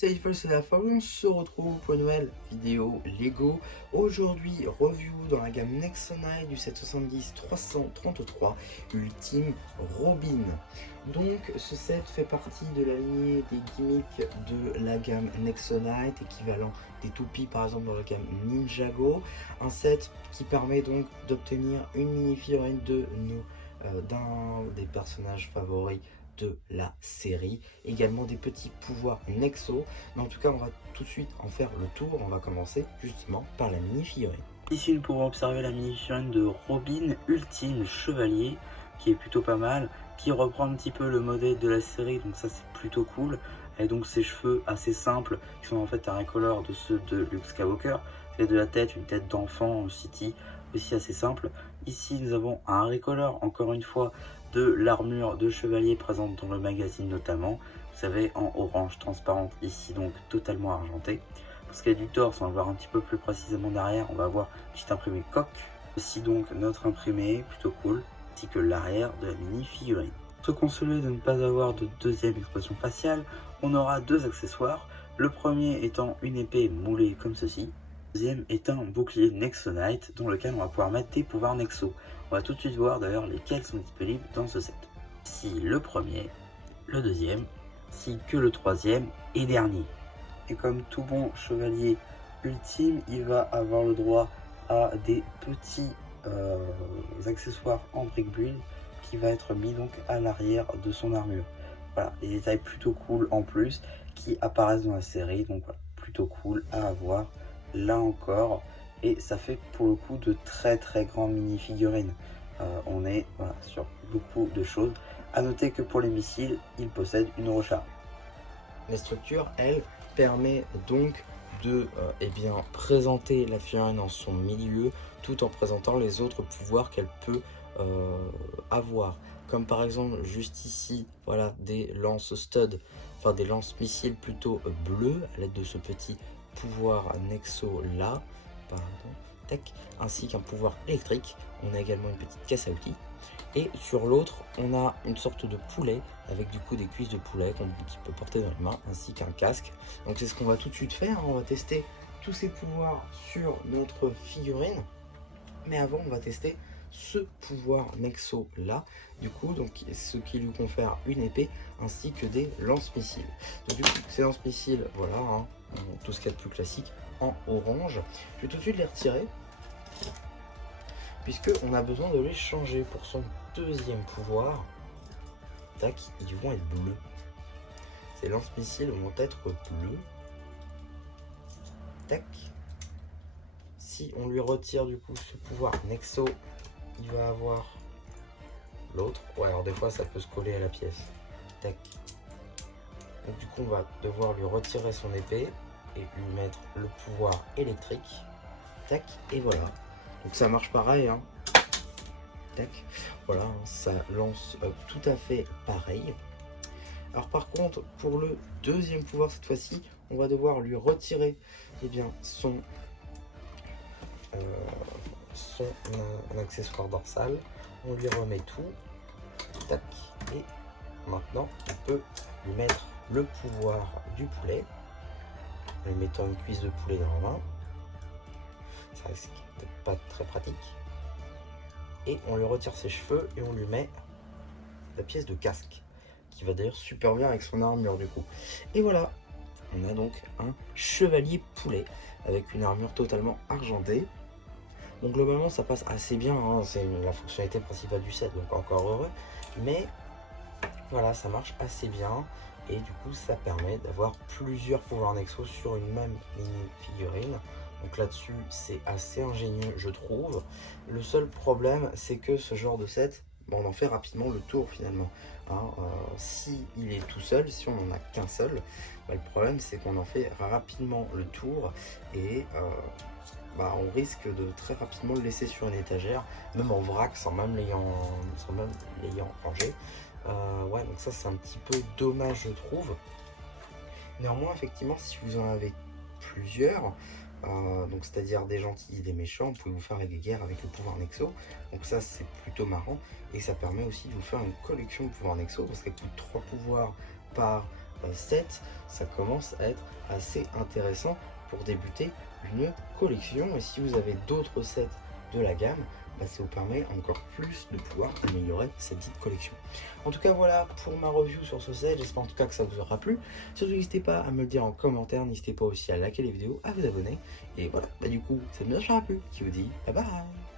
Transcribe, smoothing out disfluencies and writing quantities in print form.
Salut Fall, c'est la fin, on se retrouve pour une nouvelle vidéo Lego. Aujourd'hui, review dans la gamme Nexonite du 770-333 Ultime Robin. Donc ce set fait partie de la lignée des gimmicks de la gamme Nexonite, équivalent des toupies par exemple dans la gamme Ninjago. Un set qui permet donc d'obtenir une mini-figurine de d'un des personnages favoris de la série, également des petits pouvoirs Nexo, mais en tout cas on va tout de suite en faire le tour. On va commencer justement par la mini figurine. Ici nous pouvons observer la mini figurine de Robin Ultime Chevalier qui est plutôt pas mal, qui reprend un petit peu le modèle de la série, donc ça c'est plutôt cool. Et donc ses cheveux assez simples qui sont en fait un recolor de ceux de Luke Skywalker, c'est de la tête, une tête d'enfant City aussi assez simple. Ici nous avons un recolor encore une fois de l'armure de chevalier présente dans le magazine notamment, vous savez en orange transparente, ici donc totalement argenté. Pour ce qui est du torse, on va voir un petit peu plus précisément derrière, on va voir un petit imprimé coque. Ici donc notre imprimé, plutôt cool, ainsi que l'arrière de la mini figurine. Se consoler de ne pas avoir de deuxième expression faciale, on aura deux accessoires. Le premier étant une épée moulée comme ceci. Le deuxième est un bouclier Nexonite dans lequel on va pouvoir mettre des pouvoirs Nexo. On va tout de suite voir d'ailleurs lesquels sont disponibles dans ce set. Ici le premier, le deuxième, ainsi que le troisième et dernier. Et comme tout bon chevalier ultime, il va avoir le droit à des petits accessoires en brick build qui va être mis donc à l'arrière de son armure. Voilà, des détails plutôt cool en plus qui apparaissent dans la série, donc voilà, plutôt cool à avoir là encore. Et ça fait pour le coup de très grandes mini figurines. On est voilà, sur beaucoup de choses. A noter que pour les missiles, il possède une recharge. La structure, elle, permet donc de présenter la figurine en son milieu tout en présentant les autres pouvoirs qu'elle peut avoir, comme par exemple juste ici, voilà, des lances stud, enfin des lances missiles plutôt bleues à l'aide de ce petit pouvoir Nexo là, pardon, tac, ainsi qu'un pouvoir électrique. On a également une petite caisse à outils. Et sur l'autre, on a une sorte de poulet avec du coup des cuisses de poulet qu'on peut porter dans les mains, ainsi qu'un casque. Donc c'est ce qu'on va tout de suite faire. On va tester tous ces pouvoirs sur notre figurine. Mais avant, on va tester ce pouvoir Nexo là, du coup, donc ce qui lui confère une épée ainsi que des lance-missiles. Donc du coup, ces lance-missiles, voilà, hein, tout ce qu'il y a de plus classique en orange. Je vais tout de suite les retirer, puisque on a besoin de les changer pour son deuxième pouvoir. Tac, ils vont être bleus. Ces lance-missiles vont être bleus. Tac. Si on lui retire du coup ce pouvoir Nexo, il va avoir l'autre. Ouais, alors des fois ça peut se coller à la pièce. Tac. Donc du coup on va devoir lui retirer son épée et lui mettre le pouvoir électrique. Tac, et voilà. Donc ça marche pareil, hein. Tac. Voilà, ça lance tout à fait pareil. Alors par contre, pour le deuxième pouvoir cette fois-ci, on va devoir lui retirer son accessoire dorsal. On lui remet tout. Tac. Et maintenant, on peut lui mettre le pouvoir du poulet. En lui mettant une cuisse de poulet dans la main. Ça risque d'être pas très pratique. Et on lui retire ses cheveux et on lui met la pièce de casque, qui va d'ailleurs super bien avec son armure du coup. Et voilà, on a donc un chevalier poulet avec une armure totalement argentée. Donc globalement ça passe assez bien, hein. C'est la fonctionnalité principale du set, donc encore heureux. Mais voilà, ça marche assez bien. Et du coup ça permet d'avoir plusieurs pouvoirs Nexo sur une même mini figurine. Donc là-dessus, c'est assez ingénieux, je trouve. Le seul problème, c'est que ce genre de set, on en fait rapidement le tour finalement. Hein, si il est tout seul, si on n'en a qu'un seul, le problème, c'est qu'on en fait rapidement le tour et on risque de très rapidement le laisser sur une étagère, même en vrac, sans même l'ayant rangé. Ouais, donc ça, c'est un petit peu dommage, je trouve. Néanmoins, effectivement, si vous en avez plusieurs, donc c'est-à-dire des gentils et des méchants, vous pouvez vous faire la guerre avec le pouvoir Nexo. Donc ça c'est plutôt marrant et ça permet aussi de vous faire une collection de pouvoirs Nexo parce qu'elle coûte 3 pouvoirs par 7, ça commence à être assez intéressant pour débuter une collection. Et si vous avez d'autres sets de la gamme, bah, ça vous permet encore plus de pouvoir améliorer cette petite collection. En tout cas, voilà pour ma review sur ce set. J'espère en tout cas que ça vous aura plu. Surtout, n'hésitez pas à me le dire en commentaire. N'hésitez pas aussi à liker les vidéos, à vous abonner. Et voilà, bah, du coup, c'est bien sûr plu qui vous dit bye bye.